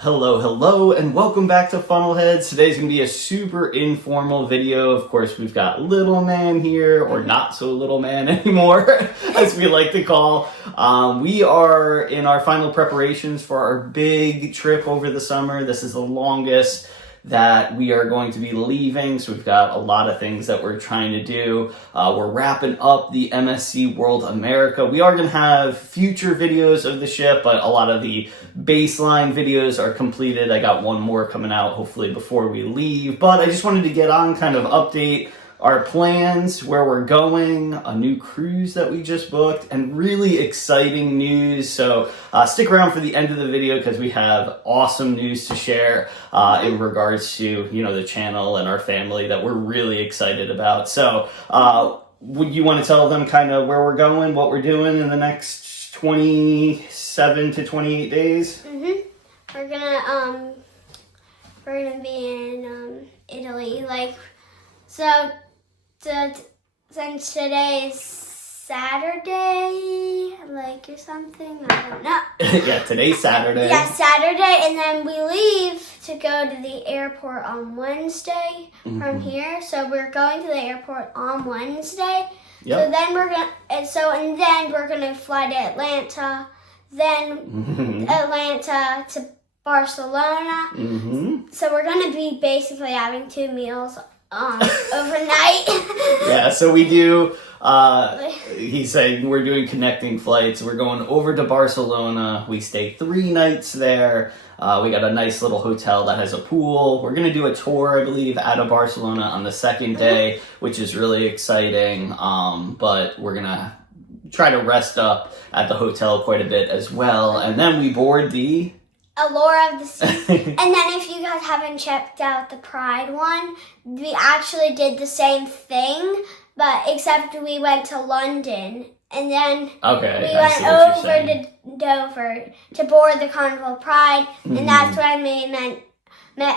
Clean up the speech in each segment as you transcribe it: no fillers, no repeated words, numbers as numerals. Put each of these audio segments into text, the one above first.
Hello, and welcome back to Funnelheads. Today's going to be a super informal video. Of course, we've got Little Man here, or not so Little Man anymore, as we like to call. We are in our final preparations for our big trip over the summer. This is the longest that we are going to be leaving, so we've got a lot of things that we're trying to do. We're wrapping up the MSC World America. We are going to have future videos of the ship, but a lot of the baseline videos are completed. I got one more coming out hopefully before we leave, but I just wanted to get on, kind of update our plans, where we're going, a new cruise that we just booked, and really exciting news. So stick around for the end of the video because we have awesome news to share in regards to, you know, the channel and our family that we're really excited about. So would you want to tell them kind of where we're going, what we're doing in the next 27 to 28 days? We're gonna be in Italy, since today's Saturday, or something, I don't know. Yeah, today's Saturday. Yeah, Saturday, and then we leave to go to the airport on Wednesday from here. So we're going to the airport on Wednesday. Yep. So then we're gonna fly to Atlanta, then Atlanta to Barcelona. So we're gonna be basically having 2 meals overnight. Yeah, so we do, he said we're doing connecting flights. We're going over to Barcelona. We stay 3 nights there. We got a nice little hotel that has a pool. We're going to do a tour, I believe, out of Barcelona on the second day, which is really exciting. But we're going to try to rest up at the hotel quite a bit as well. And then we board the Allure of the Seas. And then if you guys haven't checked out the Pride one, we actually did the same thing, but except we went to London. And then we went over to Dover to board the Carnival Pride. And that's when we met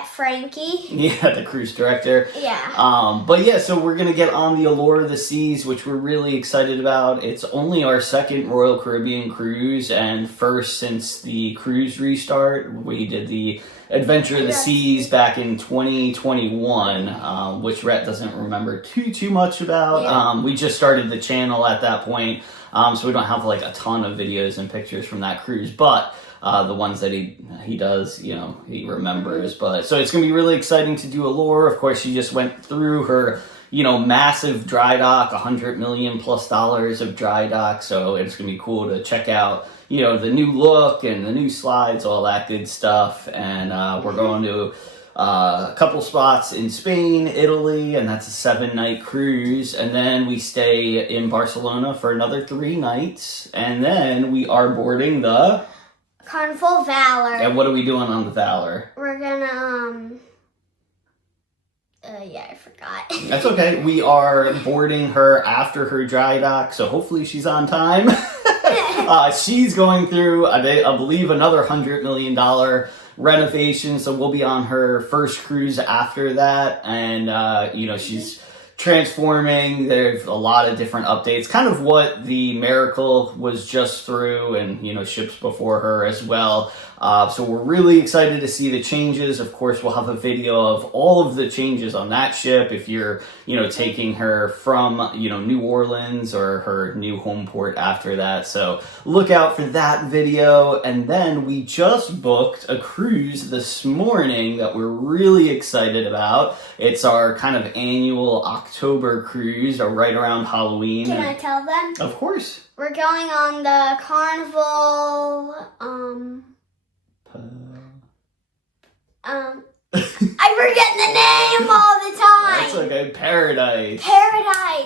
Frankie. Yeah, the cruise director. Yeah. But yeah, so we're gonna get on the Allure of the Seas, which we're really excited about. It's only our second Royal Caribbean cruise and first since the cruise restart. We did the Adventure of the Seas back in 2021, which Rhett doesn't remember too much about. Yeah. We just started the channel at that point, so we don't have like a ton of videos and pictures from that cruise, but the ones that he does, you know, he remembers. But so it's gonna be really exciting to do Allure. Of course, she just went through her, you know, massive dry dock, $100 million+ of dry dock. So it's gonna be cool to check out, you know, the new look and the new slides, all that good stuff. And we're going to a couple spots in Spain, Italy, and that's a 7-night cruise. And then we stay in Barcelona for another 3 nights, and then we are boarding the Carnival Valor. And what are we doing on the Valor? We're gonna, I forgot. That's okay. We are boarding her after her dry dock, so hopefully she's on time. She's going through, I believe, another $100 million renovation, so we'll be on her first cruise after that. And, you know, she's transforming. There's a lot of different updates, kind of what the Miracle was just through, and, you know, ships before her as well. So we're really excited to see the changes. Of course, we'll have a video of all of the changes on that ship if you're, you know, taking her from, you know, New Orleans or her new home port after that. So look out for that video. And then we just booked a cruise this morning that we're really excited about. It's our kind of annual October cruise, or right around Halloween. Can I tell them? Of course. We're going on the Carnival, I forget the name all the time. That's okay. Paradise.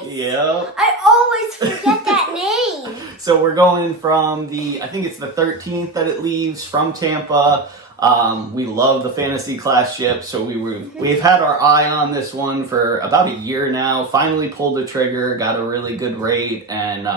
Yep. I always forget that name. So we're going from I think it's the 13th that it leaves from Tampa. We love the fantasy class ship, so we've had our eye on this one for about a year now. Finally pulled the trigger, got a really good rate, and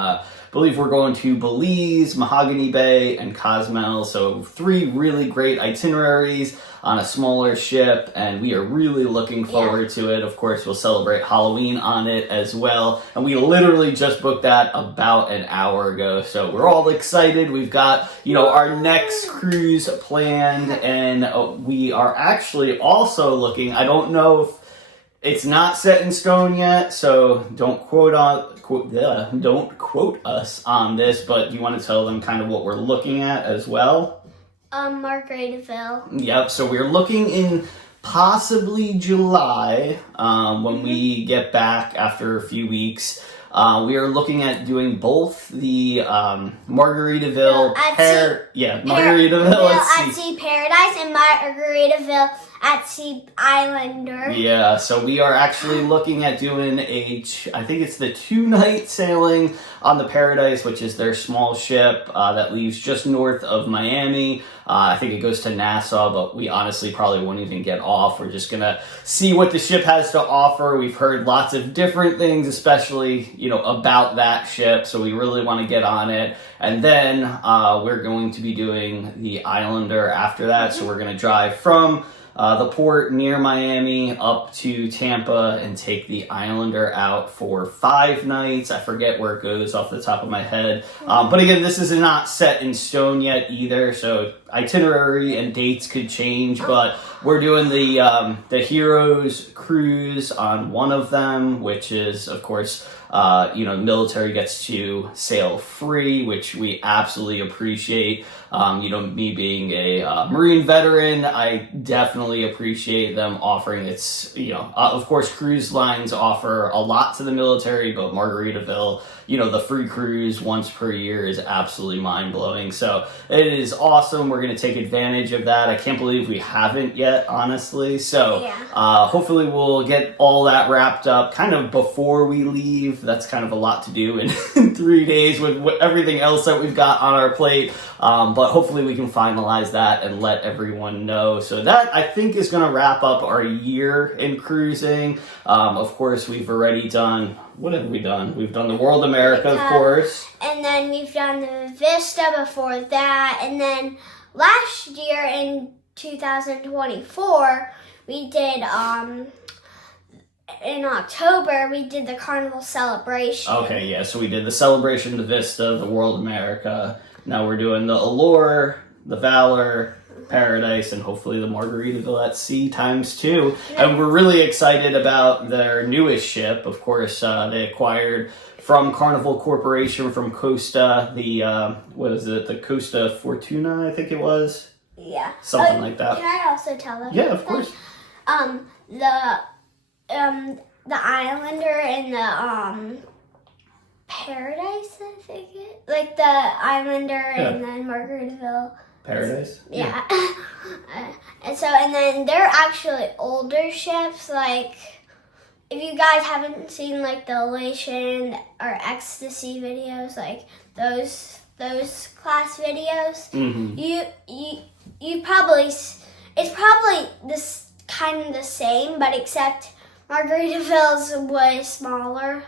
believe we're going to Belize, Mahogany Bay, and Cozumel. So 3 really great itineraries on a smaller ship, and we are really looking forward to it. Of course, we'll celebrate Halloween on it as well, and we literally just booked that about an hour ago, so we're all excited. We've got, our next cruise planned, and we are actually also looking, I don't know if it's not set in stone yet, so don't quote us on this, but do you want to tell them kind of what we're looking at as well? Margaritaville. Yep, so we're looking in possibly July, when we get back after a few weeks. We are looking at doing both the Margaritaville Margaritaville at Sea Paradise and Margaritaville at Sea Islander. Yeah, so we are actually looking at doing I think it's the 2-night sailing on the Paradise, which is their small ship that leaves just north of Miami. I think it goes to Nassau, but we honestly probably won't even get off. We're just gonna see what the ship has to offer. We've heard lots of different things, especially, about that ship, so we really want to get on it. And then we're going to be doing the Islander after that, so we're gonna drive from the port near Miami up to Tampa and take the Islander out for 5 nights. I forget where it goes off the top of my head. But again, this is not set in stone yet either, so itinerary and dates could change, but we're doing the Heroes cruise on one of them, which is, of course, military gets to sail free, which we absolutely appreciate. Me being a Marine veteran, I definitely appreciate them offering of course, cruise lines offer a lot to the military, but Margaritaville, the free cruise once per year is absolutely mind-blowing. So it is awesome. We're going to take advantage of that. I can't believe we haven't yet, honestly. So hopefully we'll get all that wrapped up kind of before we leave. That's kind of a lot to do in 3 days with everything else that we've got on our plate. But hopefully we can finalize that and let everyone know. So that, I think, is going to wrap up our year in cruising. Of course, we've already done... What have we done? We've done the World America, of course. And then we've done the Vista before that. And then last year in 2024, we did, in October, we did the Carnival celebration. Okay, yeah, so we did the Celebration, the Vista, the World America. Now we're doing the Allure, the Valor, Paradise, and hopefully the Margaritaville at Sea × 2. And we're really excited about their newest ship. Of course, they acquired from Carnival Corporation from Costa, the Costa Fortuna, I think it was? Yeah. Something like that. Can I also tell them? Yeah, of course. The Islander and the Paradise, I think like the Islander and then Margaritaville. Paradise? Yeah. And then they're actually older ships. Like, if you guys haven't seen like the Elation or Ecstasy videos, like those class videos, you probably, it's probably this kind of the same, but except Margaritaville's way smaller.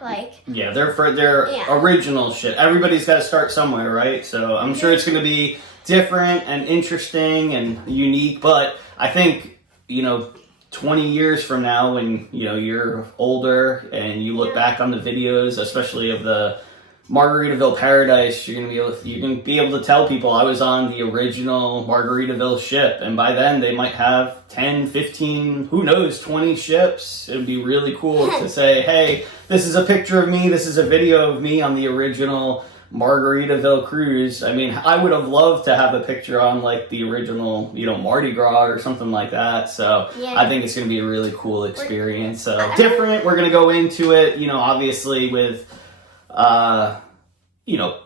They're for their original ship. Everybody's got to start somewhere, right? So I'm sure it's going to be different and interesting and unique, but I think 20 years from now, when you're older and you look back on the videos, especially of the Margaritaville Paradise, you're gonna be able to tell people I was on the original Margaritaville ship, and by then they might have 10, 15, who knows, 20 ships. It would be really cool to say, hey, this is a picture of me, this is a video of me on the original Margaritaville cruise. I mean, I would have loved to have a picture on like the original, Mardi Gras or something like that. So I think it's going to be a really cool experience. So different. We're going to go into it, obviously with,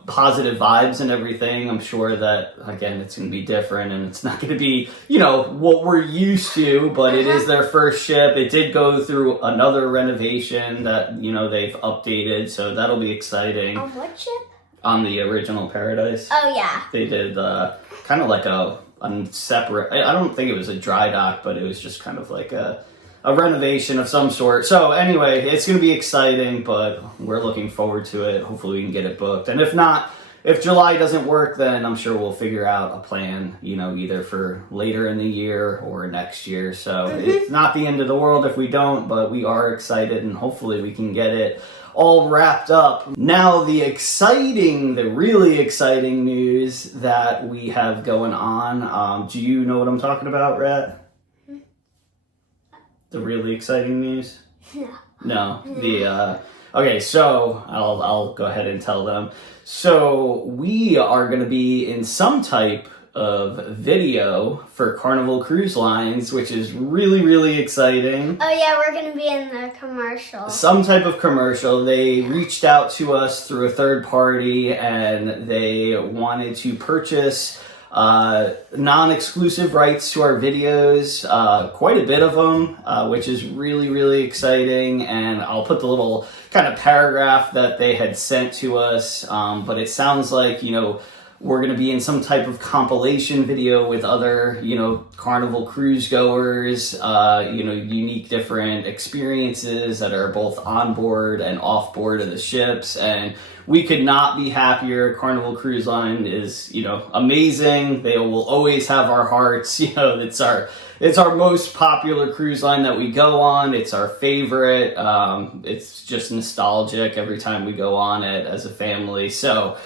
positive vibes and everything. I'm sure that, again, it's going to be different and it's not going to be, what we're used to, but it is their first ship. It did go through another renovation that, they've updated. So that'll be exciting. On what ship? On the original Paradise. Oh, yeah. They did kind of like a separate, I don't think it was a dry dock, but it was just kind of like a a renovation of some sort. So anyway, it's going to be exciting, but we're looking forward to it. Hopefully we can get it booked. And if not, if July doesn't work, then I'm sure we'll figure out a plan, you know, either for later in the year or next year. So it's not the end of the world if we don't, but we are excited and hopefully we can get it all wrapped up. Now the really exciting news that we have going on. Do you know what I'm talking about, Rhett? The really exciting news? No. Okay, so I'll go ahead and tell them. So we are going to be in some type of video for Carnival Cruise Lines, which is really, really exciting. Oh yeah, we're going to be in the commercial. Some type of commercial. They reached out to us through a third party and they wanted to purchase non-exclusive rights to our videos, quite a bit of them, which is really, really exciting. And I'll put the little kind of paragraph that they had sent to us, but it sounds like, you know, we're going to be in some type of compilation video with other, you know, Carnival cruise goers, you know, unique different experiences that are both on board and off board of the ships. And we could not be happier. Carnival Cruise Line is, you know, amazing. They will always have our hearts. You know, it's our most popular cruise line that we go on. It's our favorite. It's just nostalgic every time we go on it as a family. So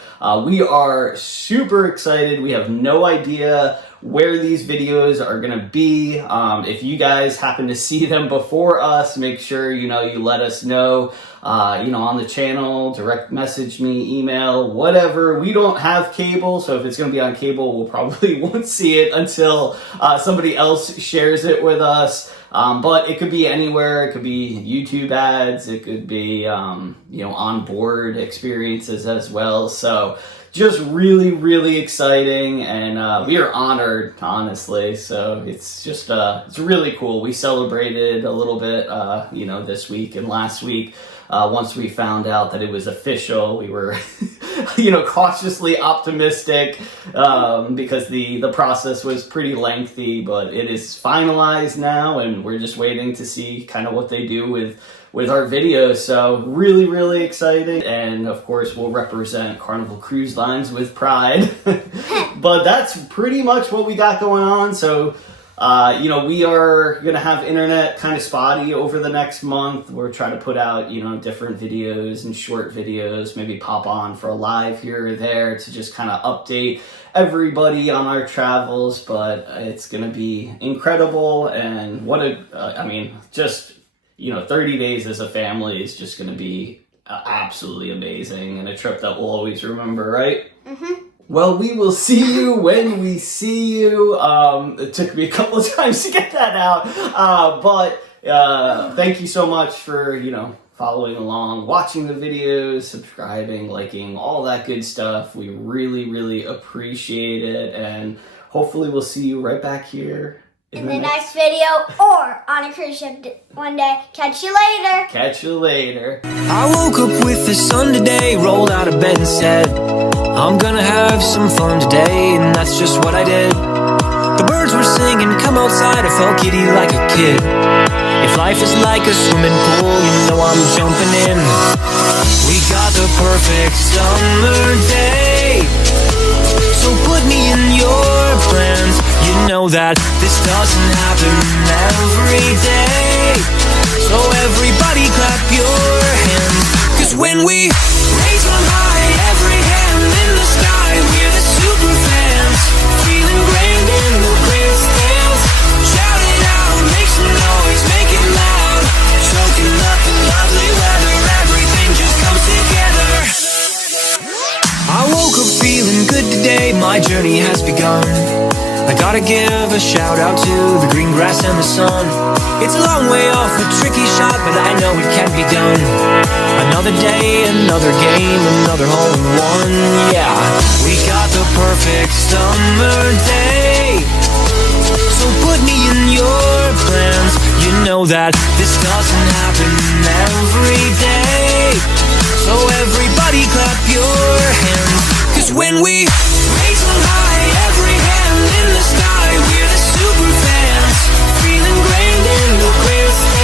we are super excited. We have no idea where these videos are going to be. If you guys happen to see them before us, make sure, you know, you let us know, you know, on the channel, direct message me, email, whatever. We don't have cable, so if it's going to be on cable, we'll probably won't see it until somebody else shares it with us. But it could be anywhere. It could be YouTube ads. It could be, you know, onboard experiences as well. So just really, really exciting, and we are honored, honestly. So it's just, it's really cool. We celebrated a little bit, you know, this week and last week. Once we found out that it was official, we were, you know, cautiously optimistic, because the process was pretty lengthy, but it is finalized now, and we're just waiting to see kind of what they do with our videos. So really, really excited. And of course, we'll represent Carnival Cruise Lines with pride. But that's pretty much what we got going on. So, you know, we are going to have internet kind of spotty over the next month. We're trying to put out, you know, different videos and short videos, maybe pop on for a live here or there to just kind of update everybody on our travels. But it's going to be incredible. And what I mean, just, you know, 30 days as a family is just going to be absolutely amazing, and a trip that we'll always remember, right? Mm-hmm. Well, we will see you when we see you. It took me a couple of times to get that out, but thank you so much for, you know, following along, watching the videos, subscribing, liking, all that good stuff. We really, really appreciate it, and hopefully we'll see you right back here in the next video, or on a cruise ship one day. Catch you later. Catch you later. I woke up with the sun today, rolled out of bed and said, I'm gonna have some fun today, and that's just what I did. The birds were singing, come outside, I felt giddy like a kid. If life is like a swimming pool, you know I'm jumping in. We got the perfect summer day, so put me in your plans. You know that this doesn't happen every day, so everybody clap your hands. Cause when we raise one high, every hand in the sky, we're the super fans, feeling grand in the grandstands. Shout it out, make some noise, make it loud, soaking up the lovely weather, everything just comes together. I woke up feeling good today, my journey has begun. I gotta give a shout out to the green grass and the sun. It's a long way off, a tricky shot, but I know it can be done. Another day, another game, another hole in one. Yeah, we got the perfect summer day, so put me in your plans. You know that this doesn't happen every day, so everybody clap your hands. Cause when we raise them high, every hand in the sky, we're the super fans, feeling grand in the grandstand.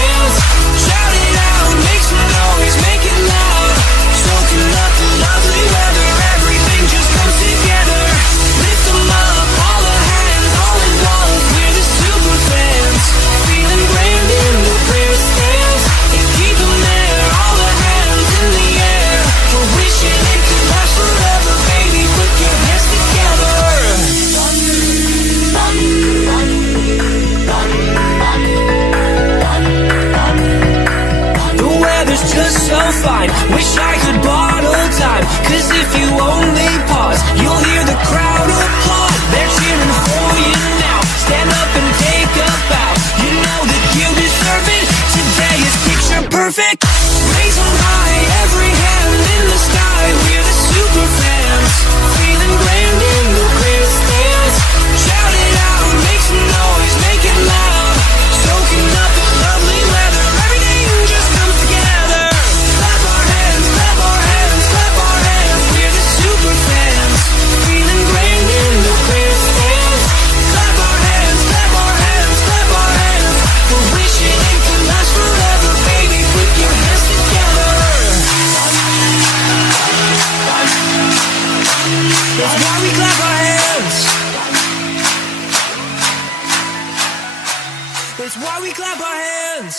fine. Wish I could bottle time, 'cause if you only pause, you'll hear the crowd applaud. They're cheering for you now. Stand up and take a bow. You know that you deserve it. Today is picture perfect. Raise 'em high, every hand in the sky. We're the super fans, feeling grand in the grandstands. Shout it out, make some noise, make it loud. Soaking up the lovely weather, everything just comes together. Clap our hands, clap our hands, clap our hands. We're the super fans, feeling grand in the grandstands. Clap our hands, clap our hands, clap our hands. We're wishing it could last forever, baby. Put your hands together. That's why we clap our hands. That's why we clap our hands.